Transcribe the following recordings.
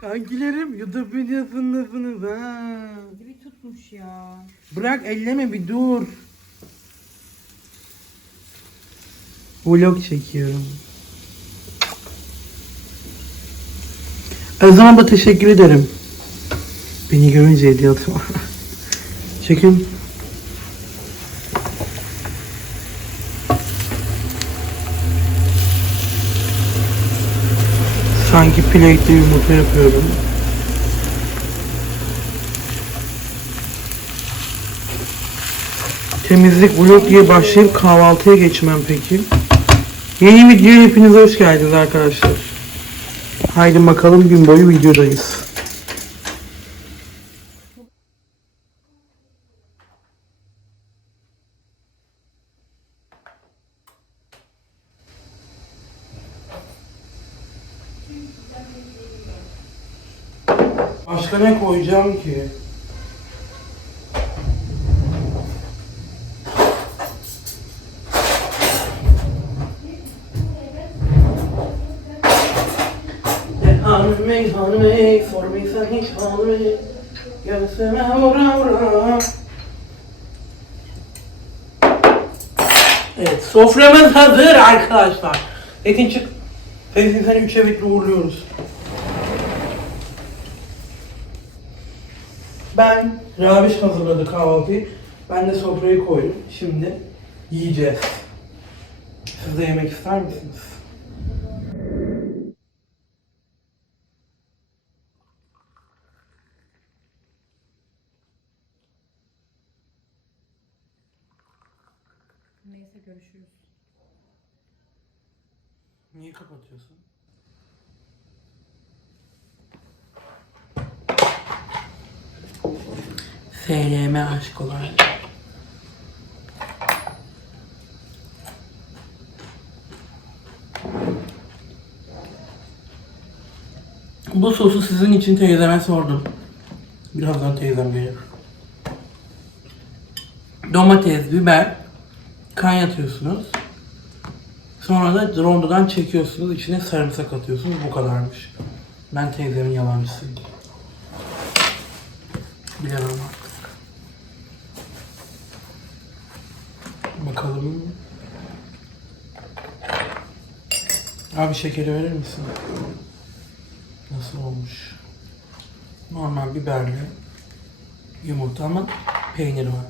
Kankilerim YouTube videosundasınız ha. Gibi tutmuş ya. Bırak elleme bir dur. Vlog çekiyorum. Zaman da teşekkür ederim. Beni görünce hediye atma. Çekin. Sanki plate'de yumurta yapıyorum. Temizlik vlog diye başlayıp kahvaltıya geçmem peki. Yeni videoya hepiniz hoş geldiniz arkadaşlar. Haydi bakalım gün boyu videodayız. Başka ne koyacağım ki? Meyhane meyhane sormaysan hiç halimi Göğsüme vura vura. Evet soframız hazır arkadaşlar. Ekin çık. Feyzin seni üçe bekle uğurluyoruz Ben Rabiş hazırladı kahvaltıyı Ben de sofrayı koydum Şimdi yiyeceğiz Siz de yemek ister misiniz? Neyse görüşürüz. Niye kapatıyorsun? SLM aşkolar. Bu sosu sizin için teyzeme sordum. Birazdan teyzem gelir. Domates, biber kaynatıyorsunuz. Sonra da rondodan çekiyorsunuz. içine sarımsak atıyorsunuz. Bu kadarmış. Ben teyzemin yalancısıyım. Bilemem artık. Bakalım. Abi şekeri verir misin? Nasıl olmuş? Normal biberli yumurta ama peynir var.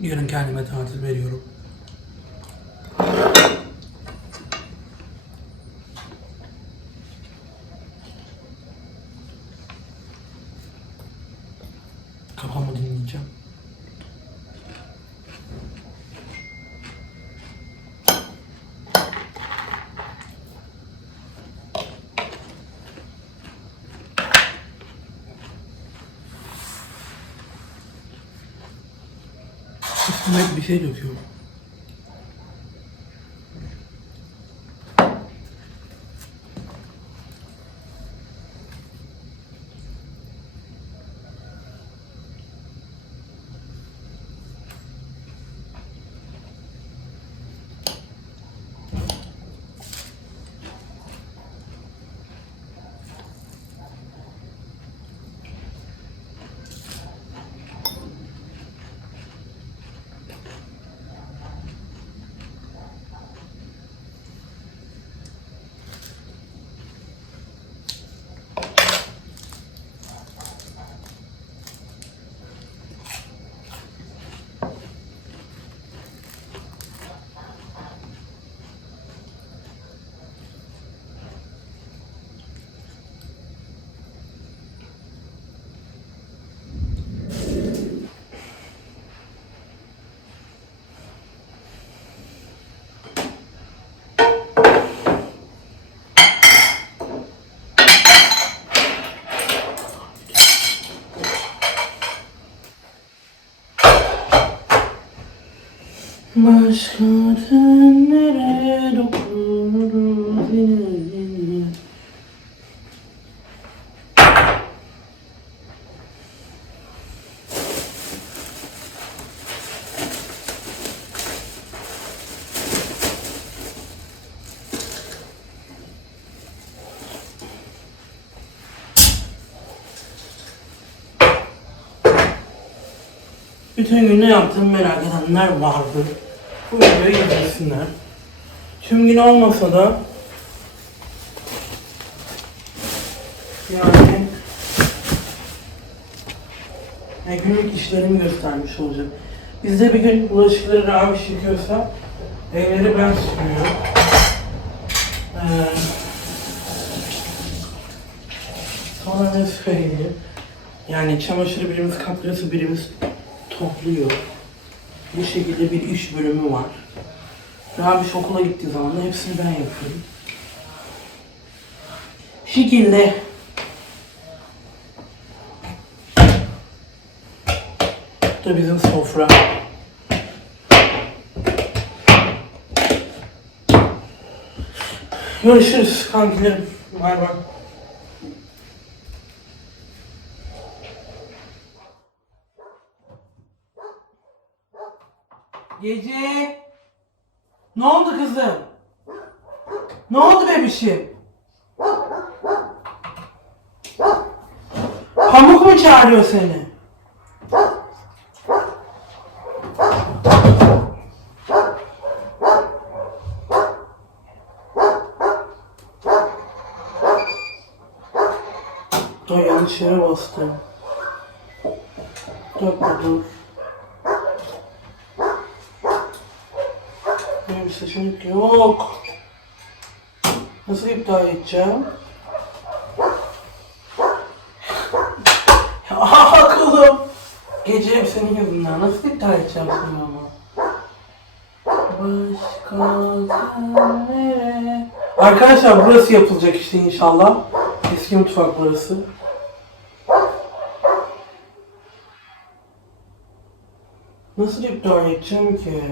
Yarın kendime tatil veriyorum. Bir şey döküyor. Başka tenlere dokunuruz yine yine. Bütün gün ne yaptığımı merak edenler vardı. Bu videoyu izlesinler. Tüm gün olmasa da yani e, günlük işlerimi göstermiş olacak. Bizde bir gün bulaşıkları Ramiş yıkıyorsa evleri ben süpürüyorum. Ee, sonra Nesfe geliyor. Yani çamaşırı birimiz katlıyorsa birimiz topluyor. Bu şekilde bir iş bölümü var. Rabiş okula gittiği zaman da hepsini ben yapıyorum. Şekilde Bu da bizim sofra. Görüşürüz kankilerim. Bay bay. Gece. Ne oldu kızım? Ne oldu bebişim? Pamuk mu çağırıyor seni? Ay yanlış yere bastım. Dur dur. Seçenek yok. Nasıl iptal edeceğim? Ya akıllım. Gece hep senin yüzünden. Nasıl iptal edeceğim seni ama? Başka nereye? Arkadaşlar burası yapılacak işte inşallah. Eski mutfak burası. Nasıl iptal edeceğim ki?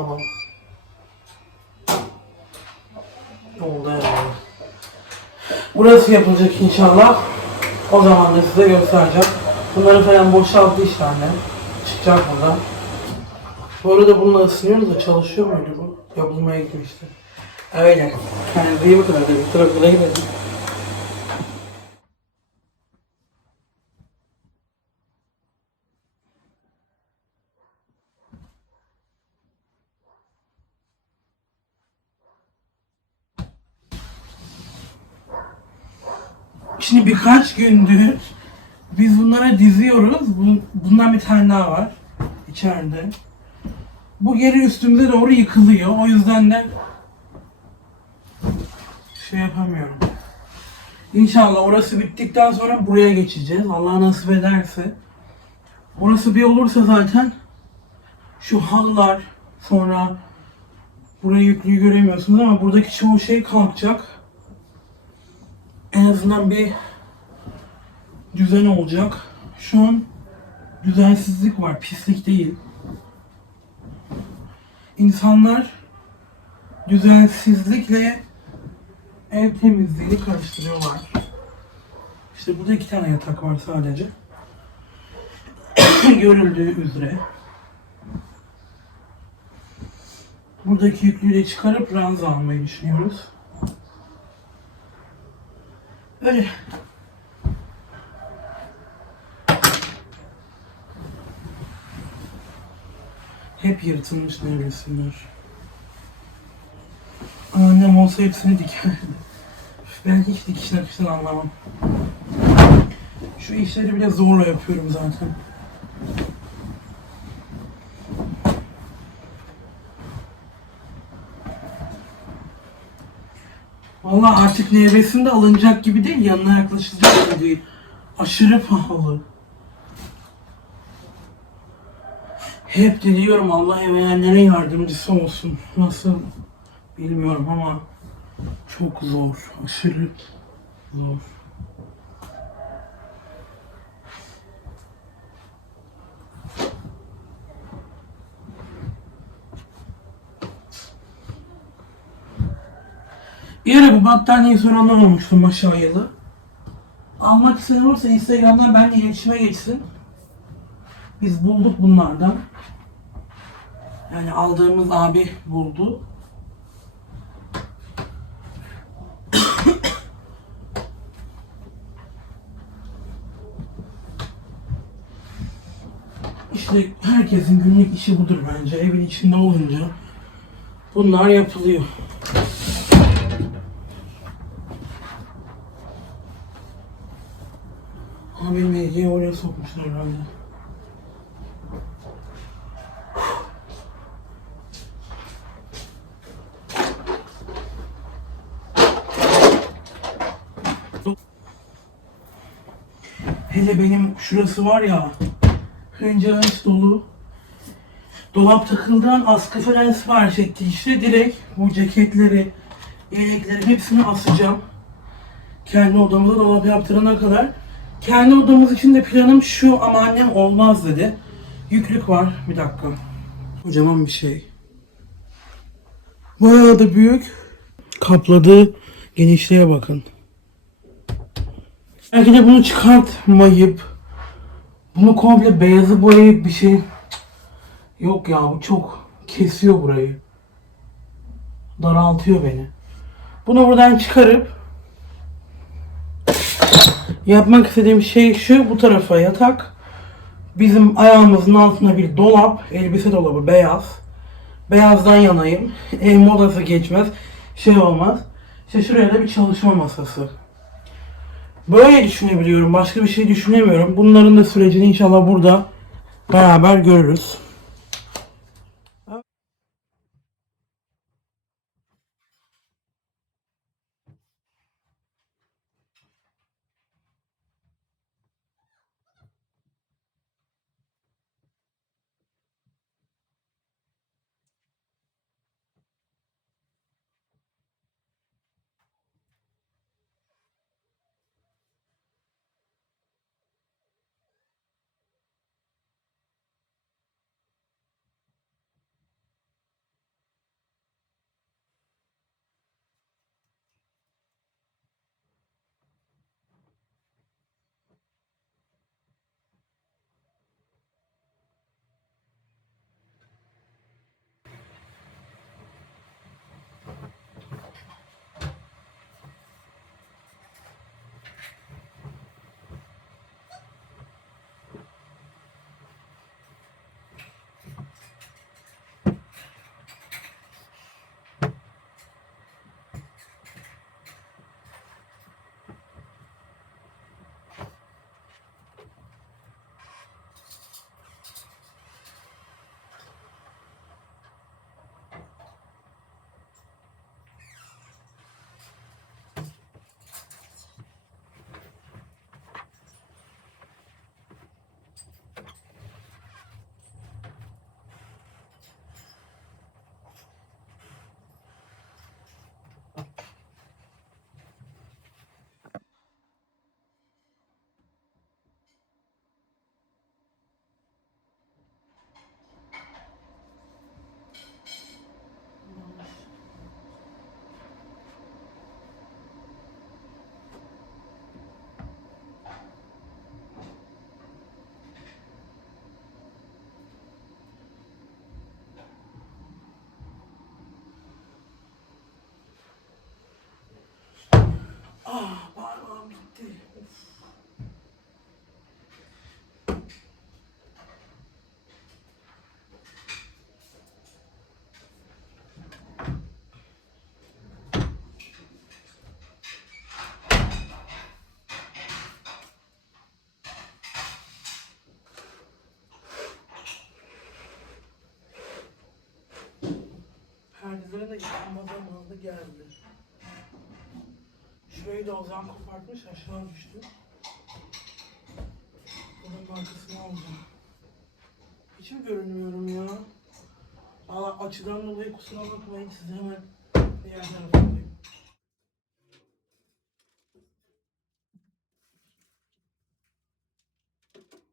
Tamam. Oldu herhalde. Burası yapılacak inşallah. O zaman da size göstereceğim. Bunları falan boşalttı işte annem. Çıkacak buradan. Bu arada bununla ısınıyoruz da çalışıyor muydu bu? Yapılmaya gitmişti. Öyle. Kendinize iyi bakın hadi. Bir tarafa birkaç gündür biz bunlara diziyoruz. Bun- Bundan bir tane daha var içeride. Bu geri üstümüze doğru yıkılıyor. O yüzden de şey yapamıyorum. İnşallah orası bittikten sonra buraya geçeceğiz. Allah nasip ederse. Orası bir olursa zaten şu halılar sonra burayı yüklüyü göremiyorsunuz ama buradaki çoğu şey kalkacak. En azından bir düzen olacak. Şu an düzensizlik var, pislik değil. İnsanlar düzensizlikle ev temizliğini karıştırıyorlar. İşte burada iki tane yatak var sadece. Görüldüğü üzere. Buradaki yüklüğü de çıkarıp ranza almayı düşünüyoruz. Öyle. Hep yırtılmış nevresimler. Annem olsa hepsini dikerdi. Ben hiç dikiş nakıştan anlamam. Şu işleri bile zorla yapıyorum zaten. Vallahi artık nevresim de alınacak gibi değil, yanına yaklaşılacak gibi değil. Aşırı pahalı. Hep diliyorum Allah emeyenlere yardımcısı olsun. Nasıl bilmiyorum ama çok zor, aşırı zor. Bir ara bu battaniyeyi soranlar olmuştu maşayalı. Almak isteyen olursa Instagram'dan benimle iletişime geçsin. Biz bulduk bunlardan. Yani aldığımız abi buldu. İşte herkesin günlük işi budur bence. Evin içinde olunca bunlar yapılıyor. Abi MG'yi oraya sokmuşlar herhalde. Hele benim şurası var ya, rengarenk dolu. Dolap takıldıran askı falan sipariş etti işte direkt bu ceketleri, yelekleri hepsini asacağım. Kendi odamıza dolap yaptırana kadar. Kendi odamız için de planım şu ama annem olmaz dedi. Yüklük var. Bir dakika. Kocaman bir şey. Bayağı da büyük. Kapladığı genişliğe bakın. Belki de bunu çıkartmayıp bunu komple beyazı boyayıp bir şey yok ya bu çok kesiyor burayı. Daraltıyor beni. Bunu buradan çıkarıp Yapmak istediğim şey şu, bu tarafa yatak. Bizim ayağımızın altına bir dolap, elbise dolabı beyaz. Beyazdan yanayım. Ev modası geçmez, şey olmaz. İşte şuraya da bir çalışma masası. Böyle düşünebiliyorum, başka bir şey düşünemiyorum. Bunların da sürecini inşallah burada beraber görürüz. Yıkama zamanı geldi. Şurayı da Ozan kopartmış aşağı düştü. Bunun arkasını alacağım. Hiç mi görünmüyorum ya? Valla açıdan dolayı kusura bakmayın size hemen diğer tarafındayım.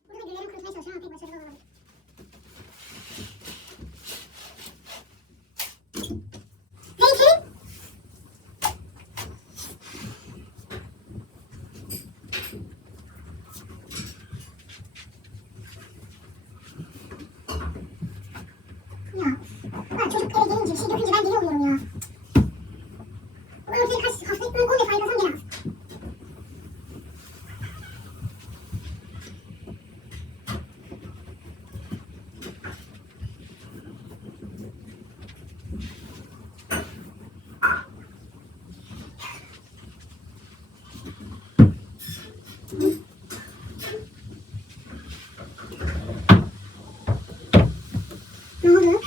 Burada da güllerimi kurutmaya çalışıyorum ama pek başarılı olamadım. Zeytin! Ya, ben çocuk eve gelince bir şey dökünce ben deli oluyorum ya. Bu örtüyü kaç hafta ilk 10 defa yıkasam gene az. Ne oldu?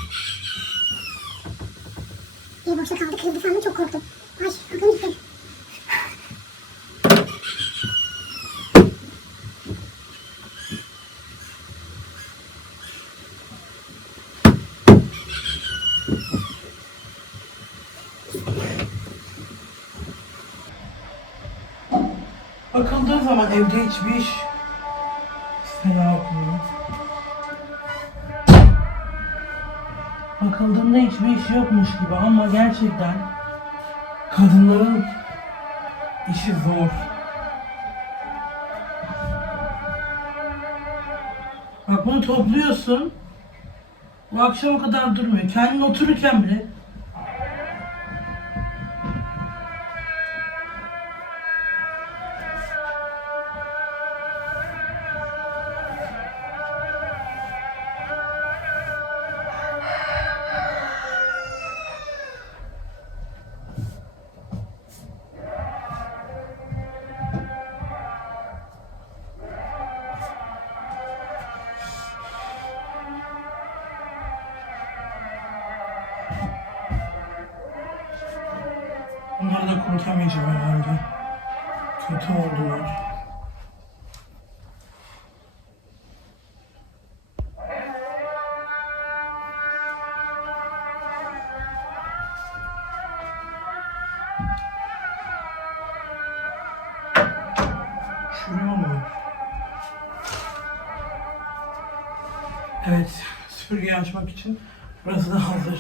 Bir boşta kaldı kırıldı sandım çok korktum. Ay aklım gitti. Bakıldığı zaman evde hiçbir iş fena yapmıyor. Bakıldığında hiçbir iş yokmuş gibi ama gerçekten kadınların işi zor. Bak bunu topluyorsun. Bu akşama kadar durmuyor. Kendin otururken bile Bunları da kurtamayacağım herhalde. Kötü oldular. Şuraya mı? Evet, süpürgeyi açmak için burası da hazır.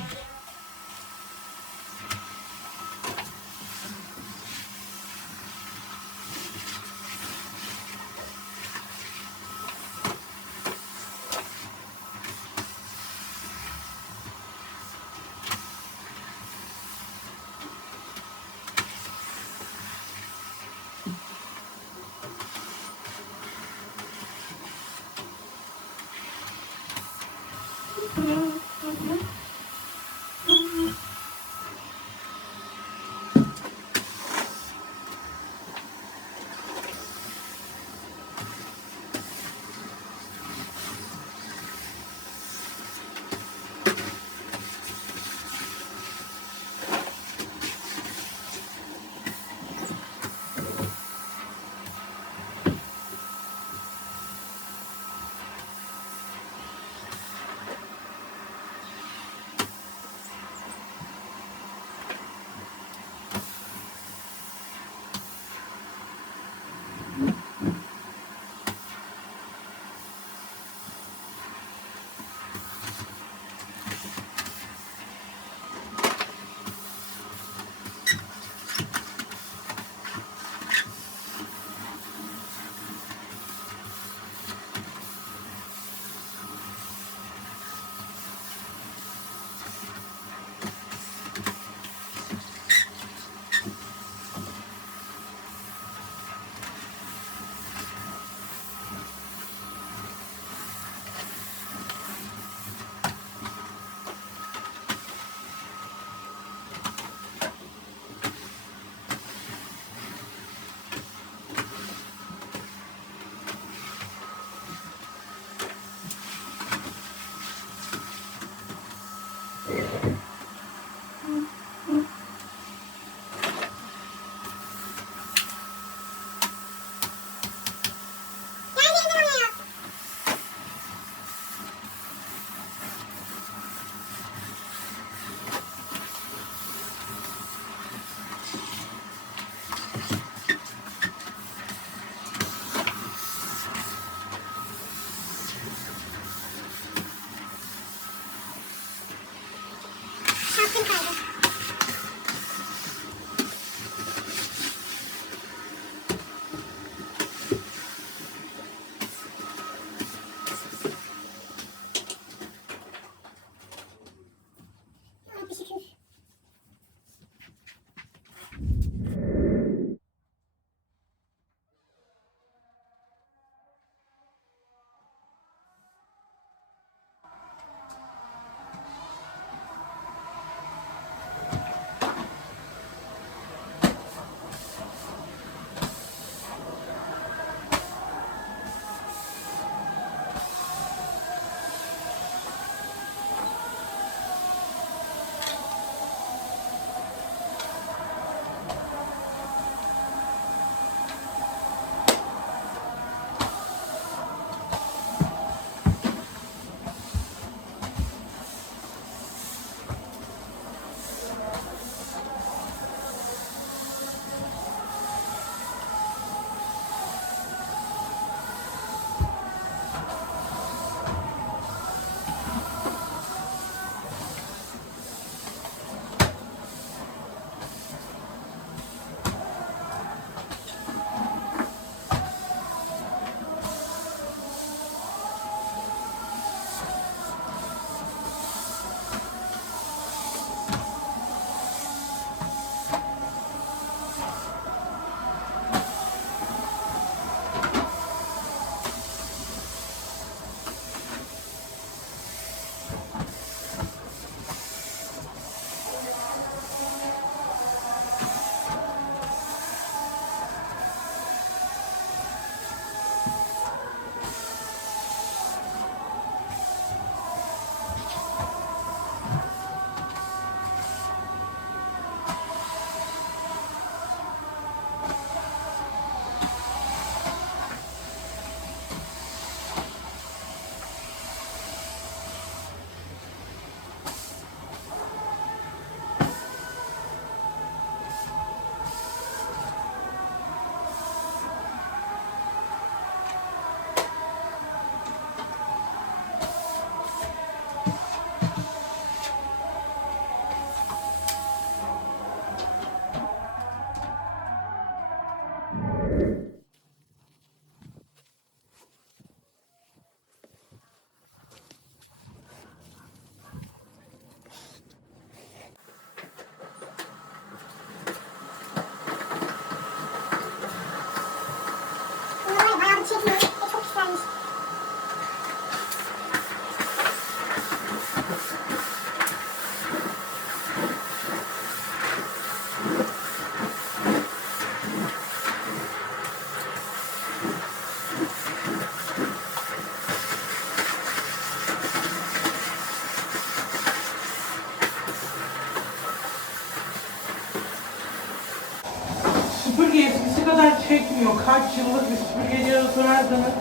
Sorarsanız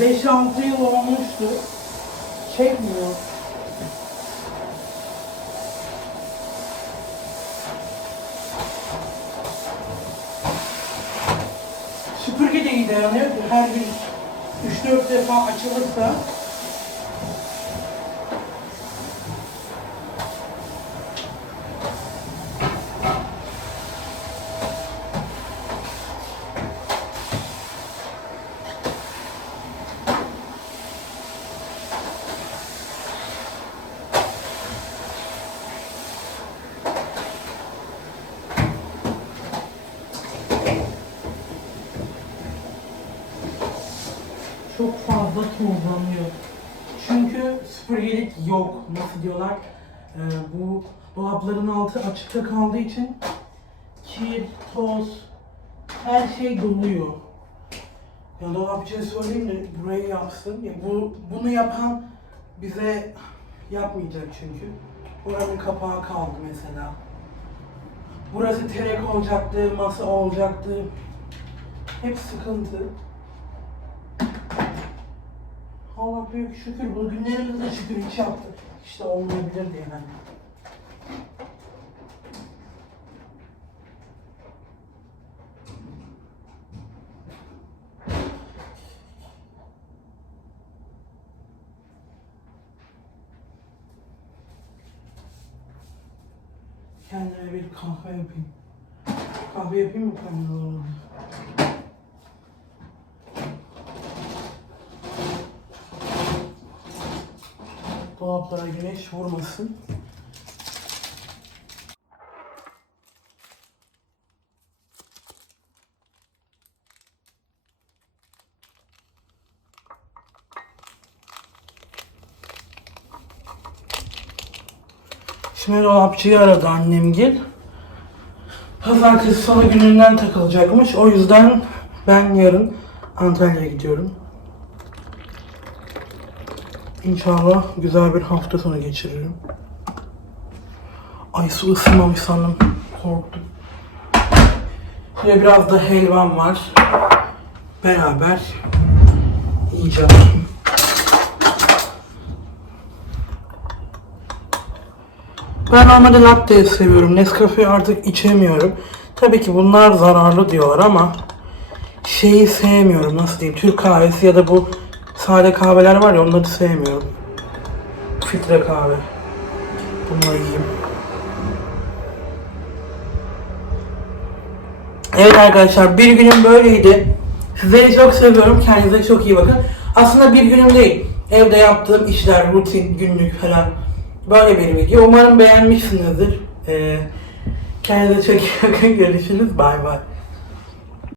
5-6 yıl olmuştu. Çekmiyor. Süpürge de iyi dayanıyor. Her gün 3-4 defa açılırsa çok fazla tozlanıyor. Çünkü süpürgelik yok. Nasıl diyorlar? Ee, bu dolapların altı açıkta kaldığı için kir, toz, her şey doluyor. Ya dolapçıya söyleyeyim de burayı yapsın. Ya bu, bunu yapan bize yapmayacak çünkü. Buranın kapağı kaldı mesela. Burası terek olacaktı, masa olacaktı. Hep sıkıntı. Allah büyük şükür bu günlerimizde şükür hiç yaptı. İşte olmayabilirdi yani. Kendime bir kahve yapayım. Kahve yapayım mı kendime? Dolaplara güneş vurmasın. Şimdi dolapçıyı aradı annem gel. Pazartesi salı gününden takılacakmış. O yüzden ben yarın Antalya'ya gidiyorum. İnşallah güzel bir hafta sonu geçiririm. Ay su ısınmamış sandım. Korktum. Şimdi biraz da helvam var. Beraber yiyeceğim. Ben normalde latte seviyorum. Nescafe artık içemiyorum. Tabii ki bunlar zararlı diyorlar ama şeyi sevmiyorum. Nasıl diyeyim? Türk kahvesi ya da bu sade kahveler var ya onları sevmiyorum. Filtre kahve. Bunları yiyeyim. Evet arkadaşlar bir günüm böyleydi. Sizleri çok seviyorum. Kendinize çok iyi bakın. Aslında bir günüm değil. Evde yaptığım işler, rutin, günlük falan. Böyle bir video. Umarım beğenmişsinizdir. Ee, kendinize çok iyi bakın. Görüşürüz. Bay bay.